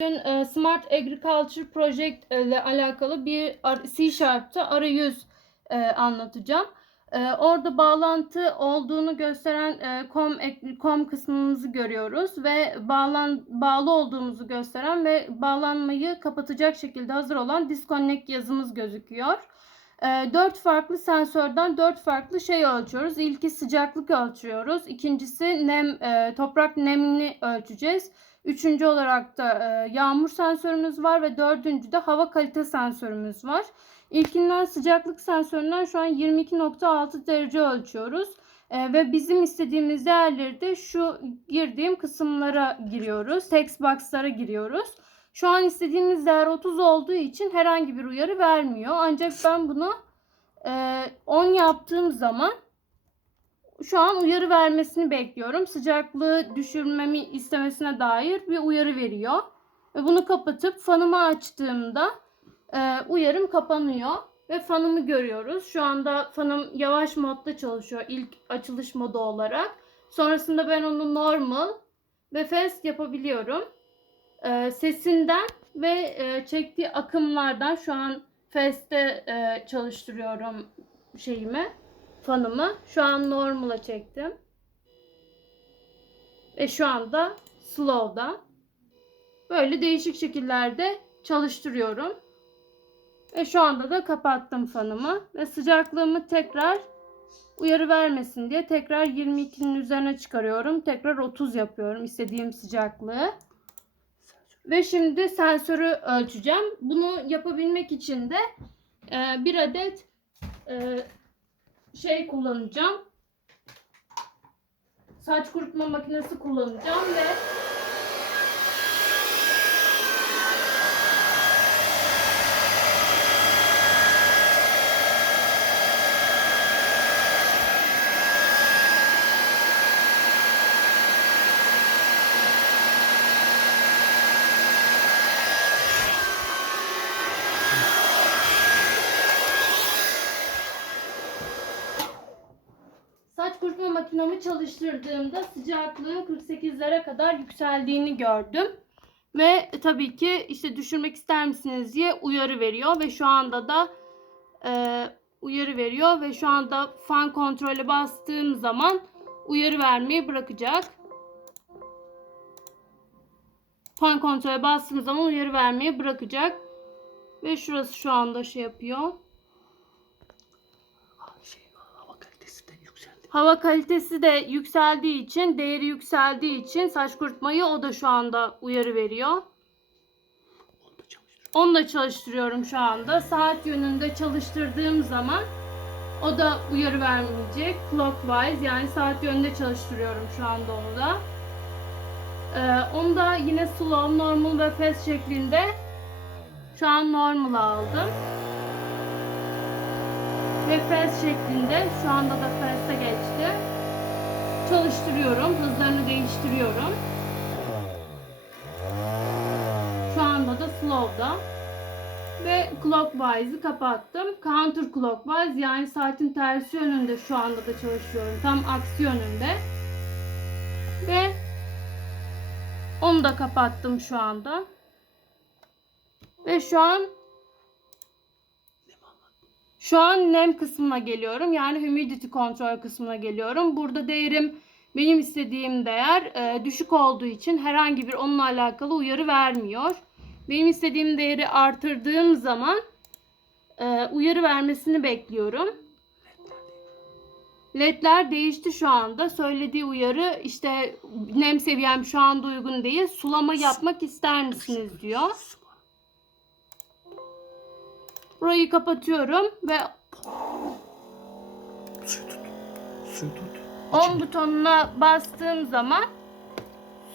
Bugün e, Smart Agriculture Project ile alakalı bir C Sharp'ta arayüz e, anlatacağım. E, orada bağlantı olduğunu gösteren e, com, com kısmımızı görüyoruz ve bağlan bağlı olduğumuzu gösteren ve bağlanmayı kapatacak şekilde hazır olan disconnect yazımız gözüküyor. E, dört farklı sensörden dört farklı şey ölçüyoruz. İlki sıcaklık ölçüyoruz. İkincisi nem e, toprak nemini ölçeceğiz. Üçüncü olarak da e, yağmur sensörümüz var ve dördüncü de hava kalite sensörümüz var. İlkinden sıcaklık sensöründen şu an 22.6 derece ölçüyoruz. E, ve bizim istediğimiz değerleri de şu girdiğim kısımlara giriyoruz. Text box'lara giriyoruz. Şu an istediğimiz değer 30 olduğu için herhangi bir uyarı vermiyor. Ancak ben bunu e, 10 yaptığım zaman şu an uyarı vermesini bekliyorum. Sıcaklığı düşürmemi istemesine dair bir uyarı veriyor. Ve bunu kapatıp fanımı açtığımda e, uyarım kapanıyor. Ve fanımı görüyoruz. Şu anda fanım yavaş modda çalışıyor ilk açılış modu olarak. Sonrasında ben onu normal ve fast yapabiliyorum. E, sesinden ve e, çektiği akımlardan şu an fast'te e, çalıştırıyorum şeyimi fanımı. Şu an normal'a çektim. Ve şu anda slow'da. Böyle değişik şekillerde çalıştırıyorum. Ve şu anda da kapattım fanımı. Ve sıcaklığımı tekrar uyarı vermesin diye tekrar 22'nin üzerine çıkarıyorum. Tekrar 30 yapıyorum istediğim sıcaklığı. Ve şimdi sensörü ölçeceğim. Bunu yapabilmek için de e, bir adet e, şey kullanacağım. Saç kurutma makinesi kullanacağım ve saç kurutma makinamı çalıştırdığımda sıcaklığın 48'lere kadar yükseldiğini gördüm. Ve tabii ki işte düşürmek ister misiniz diye uyarı veriyor ve şu anda da e, uyarı veriyor ve şu anda fan kontrole bastığım zaman uyarı vermeyi bırakacak. Fan kontrole bastığım zaman uyarı vermeyi bırakacak. Ve şurası şu anda şey yapıyor. Şey, hava kalitesi de yükseldi. Hava kalitesi de yükseldiği için, değeri yükseldiği için saç kurutmayı o da şu anda uyarı veriyor. Onu da çalıştırıyorum şu anda. Saat yönünde çalıştırdığım zaman o da uyarı vermeyecek. Clockwise yani saat yönünde çalıştırıyorum şu anda onu da. Ee, onu da yine slow, normal ve fast şeklinde şu an normal aldım. Ve fast şeklinde şu anda da fast'a geçti. Çalıştırıyorum. Hızlarını değiştiriyorum. Şu anda da slow'da. Ve clockwise'ı kapattım. Counter clockwise yani saatin tersi yönünde şu anda da çalışıyorum. Tam aksi yönünde. Ve onu da kapattım şu anda. Ve şu an? Şu an nem kısmına geliyorum. Yani humidity kontrol kısmına geliyorum. Burada değerim benim istediğim değer e, düşük olduğu için herhangi bir onunla alakalı uyarı vermiyor. Benim istediğim değeri artırdığım zaman e, uyarı vermesini bekliyorum. LED'ler değişti şu anda. Söylediği uyarı işte nem seviyem şu anda uygun değil. Sulama yapmak ister misiniz diyor. Burayı kapatıyorum ve Suyu tut. Suyu tut. 10 butonuna bastığım zaman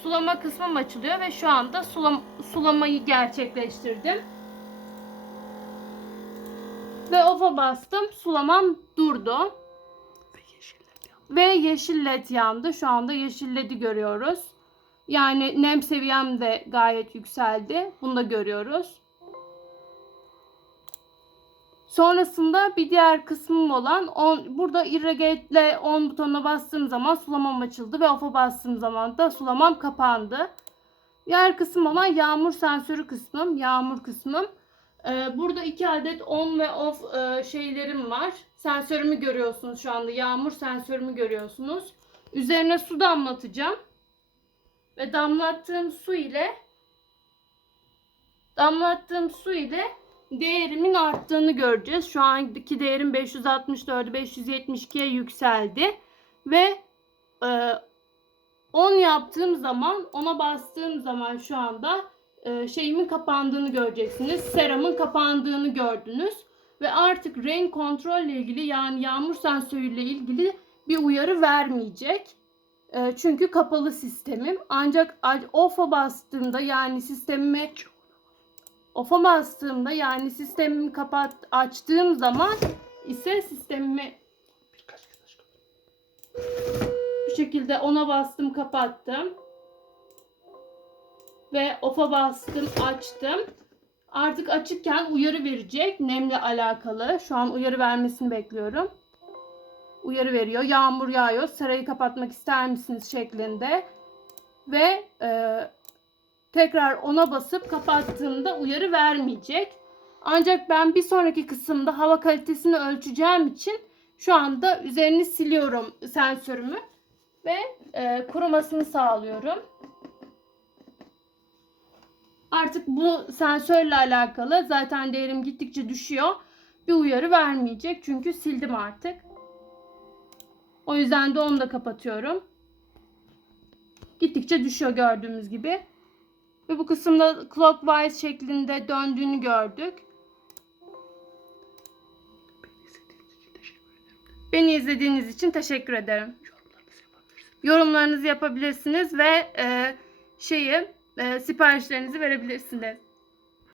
sulama kısmım açılıyor ve şu anda sulam sulamayı gerçekleştirdim. Ve off'a bastım. Sulamam durdu. Ve yeşiller yandı. Ve yeşil led yandı. Şu anda yeşil ledi görüyoruz. Yani nem seviyem de gayet yükseldi. Bunu da görüyoruz. Sonrasında bir diğer kısmım olan on, burada irrigate ile 10 butonuna bastığım zaman sulamam açıldı ve off'a bastığım zaman da sulamam kapandı. Diğer kısım olan yağmur sensörü kısmım, yağmur kısmım. Ee, burada iki adet on ve off e, şeylerim var. Sensörümü görüyorsunuz şu anda. Yağmur sensörümü görüyorsunuz. Üzerine su damlatacağım. Ve damlattığım su ile damlattığım su ile değerimin arttığını göreceğiz. Şu andaki değerim 564'e 572'ye yükseldi. Ve e, 10 yaptığım zaman, ona bastığım zaman şu anda e, şeyimin kapandığını göreceksiniz. Seramın kapandığını gördünüz. Ve artık renk kontrol ile ilgili yani yağmur sensörüyle ilgili bir uyarı vermeyecek. E, çünkü kapalı sistemim. Ancak off'a bastığımda yani sistemimi off'a bastığımda yani sistemimi kapat açtığım zaman ise sistemimi. Bu şekilde ona bastım kapattım. Ve off'a bastım açtım. Artık açıkken uyarı verecek nemle alakalı. Şu an uyarı vermesini bekliyorum. Uyarı veriyor. Yağmur yağıyor. Sarayı kapatmak ister misiniz şeklinde. Ve e, tekrar ona basıp kapattığımda uyarı vermeyecek. Ancak ben bir sonraki kısımda hava kalitesini ölçeceğim için şu anda üzerini siliyorum sensörümü ve e, kurumasını sağlıyorum. Artık bu sensörle alakalı zaten değerim gittikçe düşüyor. Bir uyarı vermeyecek çünkü sildim artık. O yüzden de onu da kapatıyorum. Gittikçe düşüyor gördüğümüz gibi. Ve bu kısımda clockwise şeklinde döndüğünü gördük. Beni izlediğiniz için teşekkür ederim. Yorumlarınızı yapabilirsiniz ve e, şeyi e, siparişlerinizi verebilirsiniz.